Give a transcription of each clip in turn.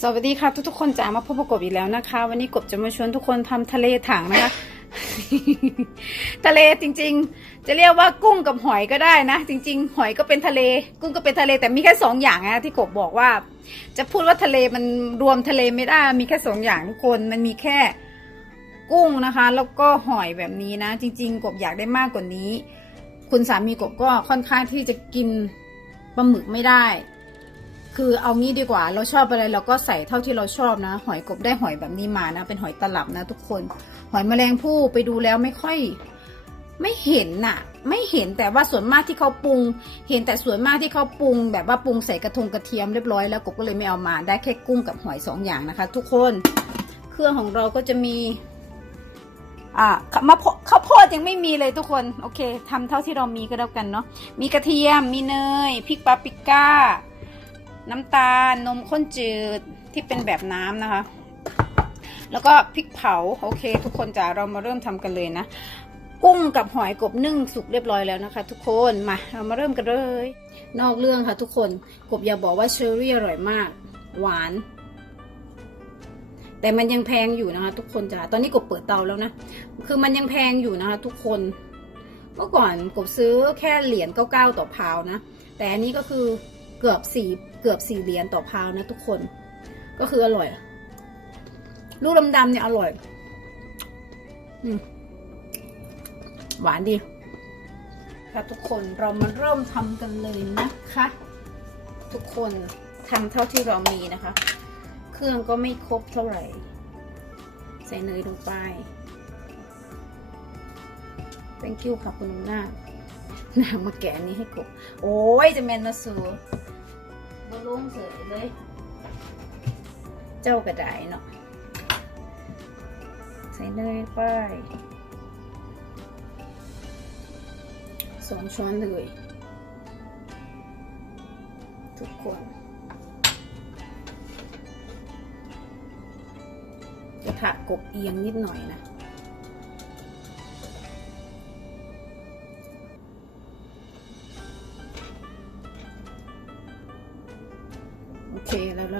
สวัสดีค่ะทุกๆคนจ๋ามาพบกับกบอีกแล้วนะคะ วันนี้กบจะมาชวนทุกคนทำทะเลถังนะคะ ทะเลจริงๆ จะเรียกว่ากุ้งกับหอยก็ได้นะ จริง ๆ หอยก็เป็นทะเล กุ้งก็เป็นทะเลแต่มีแค่สองอย่างนะที่กบบอกว่า จะพูดว่าทะเลมันรวมทะเลไม่ได้มีแค่สองอย่างทุกคนมันมีแค่กุ้งนะคะ แล้วก็หอยแบบนี้นะ จริง ๆ กบอยากได้มากกว่านี้ คุณสามีกบก็ค่อนข้างที่จะกินปลาหมึกไม่ได้ คือเอางี้ดีกว่า เราชอบอะไรเราก็ใส่เท่าที่เราชอบนะ หอยกบได้หอยแบบนี้มานะ เป็นหอยตลับนะ ทุกคน หอยแมลงภู่ไปดูแล้วไม่ค่อย ไม่เห็นน่ะ ไม่เห็นแต่ว่าส่วนมากที่เขาปรุง เห็นแต่ส่วนมากที่เขาปรุง แบบว่าปรุงใส่กระทงกระเทียมเรียบร้อยแล้วกบก็เลยไม่เอามาได้แค่กุ้งกับหอยสองอย่างนะคะ ทุกคน เครื่องของเราก็จะมี อ่ามะพร้าข้าวโพดยังไม่มีเลยทุกคนโอเคทำเท่าที่เรามีก็แล้วกันเนาะมีกระเทียมมีเนยพริกปาปริก้า น้ำตาลนมข้นจืดที่เป็นแบบน้ำนะคะ แล้วก็พริกเผาโอเค ทุกคนจ๋าเรามาเริ่มทำกันเลยนะ กุ้งกับหอยกบนึ่งสุกเรียบร้อยแล้วนะคะ ทุกคนมาเรามาเริ่มกันเลย นอกเรื่องค่ะทุกคนกบอย่าบอกว่าเชอร์รี่อร่อยมาก หวาน แต่มันยังแพงอยู่นะคะ ทุกคนจ๋าตอนนี้กบเปิดเตาแล้วนะคือมันยังแพงอยู่นะคะ ทุกคนเมื่อก่อนกบซื้อแค่เหรียญเก้าเก้าต่อพาวนะแต่อันนี้ก็คือ กือบสี่เกือบสี่เหรียญต่อพาวนะทุกคน ก็คืออร่อย ลูกดำๆเนี่ยอร่อย อืมหวานดีค่ะทุกคนเรามาเริ่มทำกันเลยนะคะ ทุกคนทำเท่าที่เรามีนะคะ เครื่องก็ไม่ครบเท่าไหร่ ใส่เนยลงไป thank you ค่ะคุณหน้าหน้ามาแกะนนี้ให้กบโอ้ยจะแมนนะสู บลงเสยเลย เจ้ากระไดเนาะ ใส่เนยไปสองช้อนเลย ทุกคนกระทะกบเอียงนิดหน่อยนะ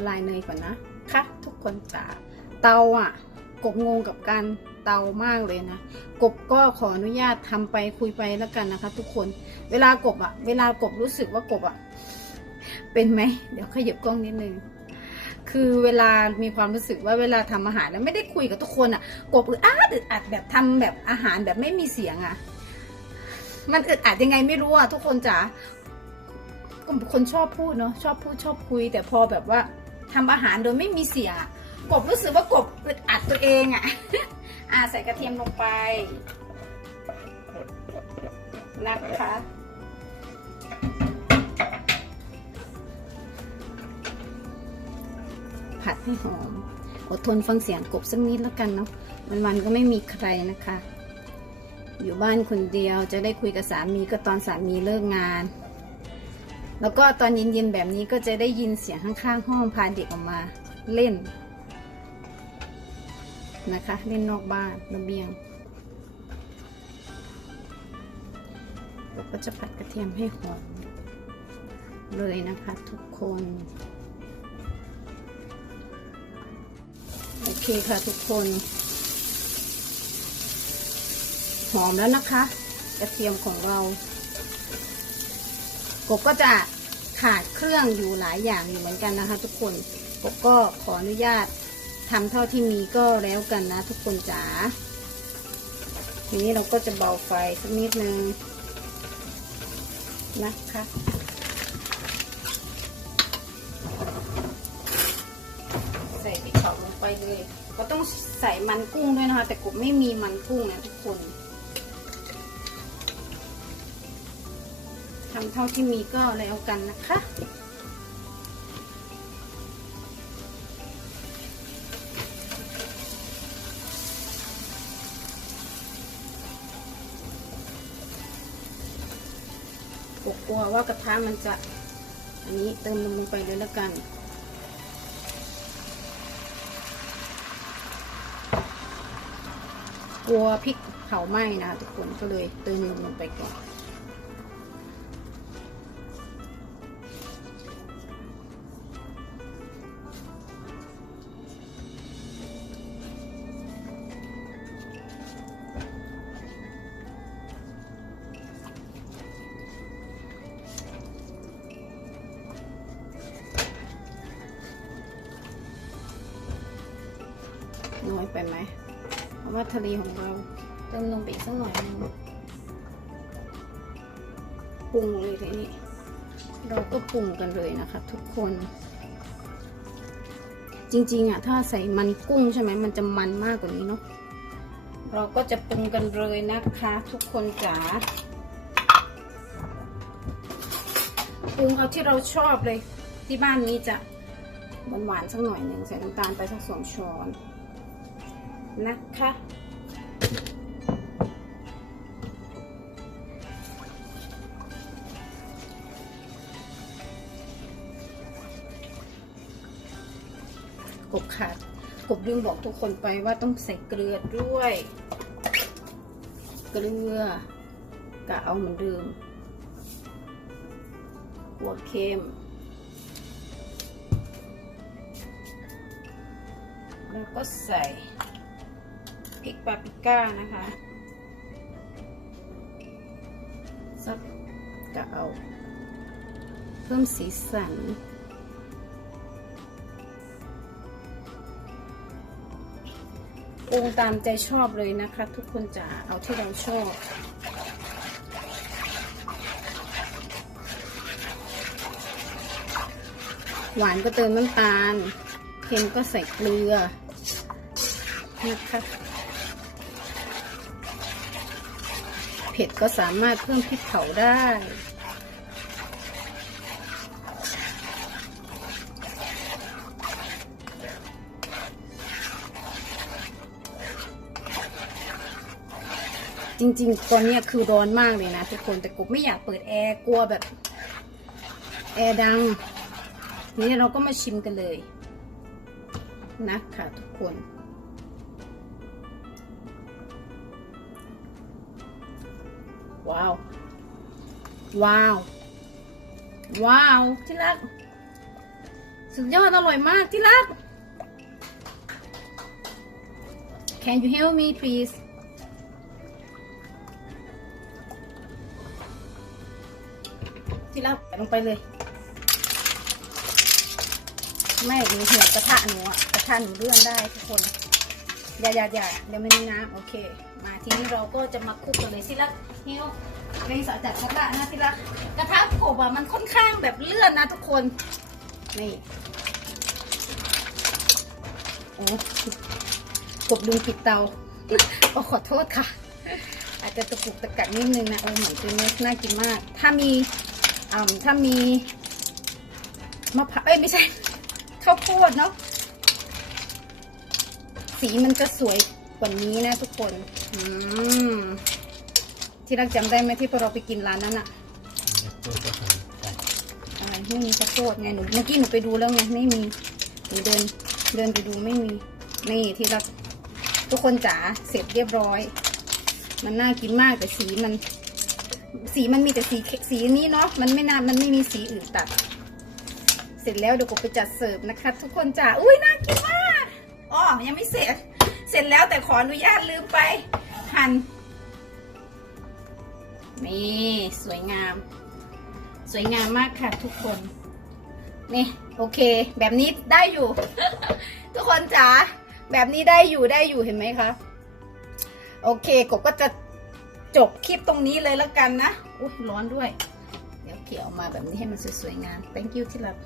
ลายเนยก่อนนะคะทุกคนจ๋าเตาอะ กบงงกับการเตามากเลยนะกบก็ขออนุญาตทำไปคุยไปแล้วกันนะคะ ทุกคนเวลากบอะเวลากบรู้สึกว่ากบอะเป็นไหมเดี๋ยวขยับกล้องนิดนึงคือเวลามีความรู้สึกว่าเวลาทำอาหารแล้วไม่ได้คุยกับทุกคนอะกบอึดอัดอึดอัดแบบทำแบบอาหารแบบไม่มีเสียงอะมันอึดอัดยังไงไม่รู้อะทุกคนจ๋าก็คนชอบพูดเนาะชอบพูดชอบคุย แต่พอแบบว่า ทำอาหารโดยไม่มีเสีย กบรู้สึกว่ากบอึดอัดตัวเองอะอ่าใส่กระเทียมลงไปนะคะผัดให้หอม อดทนฟังเสียงกบสักนิดแล้วกันเนาะวันวันๆก็ไม่มีใครนะคะ อยู่บ้านคนเดียวจะได้คุยกับสามีก็ตอนสามีเลิกงาน แล้วก็ตอนเย็นๆแบบนี้ก็จะได้ยินเสียงข้างๆ ห้องพาเด็กออกมาเล่นนะคะ เล่นนอกบ้านระเบียงเราก็จะผัดกระเทียมให้หอมเลยนะคะทุกคน โอเคค่ะทุกคน หอมแล้วนะคะ กระเทียมของเรา กบก็จะขาดเครื่องอยู่หลายอย่างอยู่เหมือนกันนะคะ ทุกคนกบก็ขออนุญาตทำเท่าที่มีก็แล้วกันนะ ทุกคนจ๋าทีนี้เราก็จะเบาไฟสักนิดนึงนะคะใส่พริกเผาลงไปเลย ก็ต้องใส่มันกุ้งด้วยนะคะ แต่กบไม่มีมันกุ้งนะทุกคน ทำเท่าที่มีก็แล้วกันนะคะกกลัวว่ากระทะมันจะ อันนี้เติมนมลงไปเลยแล้วกันกลัวพริกเผาไหม้นะคะทุกคนก็เลยเติมนมลงไปก่อน น้อยไปไหมเพราะว่าทะเลของเราเติมลงไปอีกสักหน่อยหนึงปรุงเลยทีนี้ เราก็ปรุงกันเลยนะคะ ทุกคน จริงๆอะถ้าใส่มันกุ้งใช่ไหมมันจะมันมากกว่านี้เนาะเราก็จะปรุงกันเลยนะคะ ทุกคนจ๋าปรุงเอาที่เราชอบเลยที่บ้านนี้จะหวานๆสักหน่อยหนึ่งใส่น้ำตาลไปสักสองช้อน นะคะ กบขาดกบลืมบอกทุกคนไปว่าต้องใส่เกลือด้วย เกลือกะเอาเหมือนเดิมหัวเค็มแล้วก็ใส่ พริกปาปริก้านะคะสักกะเอาเพิ่มสีสันปรุงตามใจชอบเลยนะคะ ทุกคนจะเอาที่เราชอบหวานก็เติมน้ำตาล เค็มก็ใส่เกลือนะคะ เผ็ดก็สามารถเพิ่มพริกเผาได้ จริงๆ ตอนนี้คือร้อนมากเลยนะทุกคนแต่กบไม่อยากเปิดแอร์กลัวแบบ แอร์ดัง นี่เราก็มาชิมกันเลยนะคะทุกคน ว้าว ว้าว ว้าว ที่รัก สุดยอดอร่อยมากที่รัก Can you help me please ที่รักใส่ลงไปเลยไม่หนูหัวกระทะหนูอะกระทะหนูเลื่อนได้ทุกคนอย่าอย่าอย่าเดี๋ยวไม่มีน้ำโอเค มาทีนี้เราก็จะมาคลุกกันเลยที่รัก ฮิวในสาจัดกระทะนะที่รักกระทะกบอะมันค่อนข้างแบบเลื่อนนะทุกคน นี่โอ้กบลืมปิดเตาโอ้ขอโทษค่ะ อาจจะตะกุกตะกักนิดนึงนะโอ้เหมือนเป็นเนื้อน่ากินมาก ถ้ามีอ่าถ้ามีมะพร้าวเอ้ยไม่ใช่ข้าวโพดเนาะสีมันจะสวยกว่านี้นะทุกคน อืม ที่รักจำได้ไหมที่พอเราไปกินร้านนั้นอะอะไรไม่มีข้าวโพดไงหนูเมื่อกี้หนูไปดูแล้วไงไม่มีหนูเดินเดินไปดูไม่มีนี่ที่รักทุกคนจ๋าเสร็จเรียบร้อย มันน่ากินมากแต่สีมัน สีมันมีแต่สีสีนี้เนาะมันไม่น่ามันไม่มีสีอื่นตัด เสร็จแล้วเดี๋ยวกูไปจัดเสิร์ฟนะคะ ทุกคนจ๋าอุ้ยน่ากินมากอ๋อยังไม่เสร็จ เสร็จแล้วแต่ขออนุญาตลืมไปหั่น นี่สวยงาม สวยงามมากค่ะทุกคน นี่โอเค แบบนี้ได้อยู่ ทุกคนจ๋าแบบนี้ได้อยู่ได้อยู่เห็นไหมคะ โอเคกบก็จะจบคลิปตรงนี้เลยแล้วกันนะ อุ้ยร้อนด้วย เดี๋ยวเขี่ยออกมาแบบนี้ให้มันสวยๆงาม thank you ที่รัก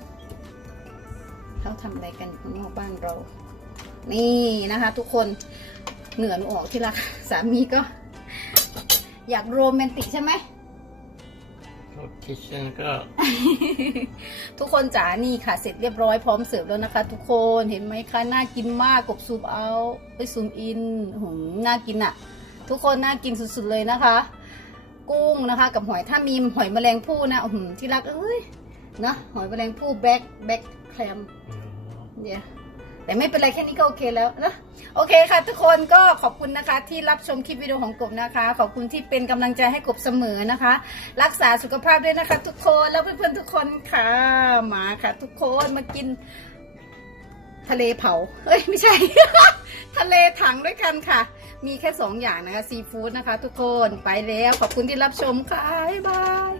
เขาทำอะไรกันข้างนอกบ้านเรา นี่นะคะ ทุกคนเหนื่อหนูออกที่รักสามีก็ อยากโรแมนติกใช่ไหมรถคิชเช่นก็ ทุกคนจ๋านี่ค่ะ เสร็จเรียบร้อยพร้อมเสิร์ฟแล้วนะคะ ทุกคนเห็นไหมคะน่ากินมากกบซูมเอาไปซูมอินหืมน่ากินอะทุกคนน่ากินสุดๆเลยนะคะ กุ้งนะคะ กับหอยถ้ามีหอยแมลงภู่นะอื้อหือที่รักเอ้ยนะหอยแมลงภู่แบ็คแบ็คแคลมเดี๋ยว แต่ไม่เป็นไรแค่นี้ก็โอเคแล้วนะโอเคค่ะ ทุกคนก็ขอบคุณนะคะ ที่รับชมคลิปวิดีโอของกบนะคะ ขอบคุณที่เป็นกำลังใจให้กบเสมอนะคะ รักษาสุขภาพด้วยนะคะ ทุกคนแล้วเพื่อนๆทุกคนค่ะมาค่ะ ทุกคนมากิน ทะเลเผาเอ้ยไม่ใช่ ทะเลถังด้วยกันค่ะ มีแค่สองอย่างนะคะซีฟู้ดนะคะ ทุกคนไปแล้วขอบคุณที่รับชมค่ะบ๊ายบาย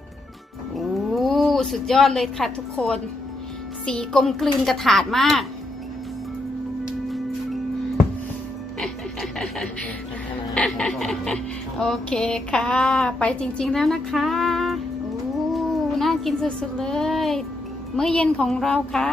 โอ้สุดยอดเลยค่ะทุกคน สีกลมกลืนกระถาดมาก โอเคค่ะ ไปจริง ๆ แล้วนะคะโอ้น่ากินสุด ๆ เลย มื้อเย็นของเราค่ะ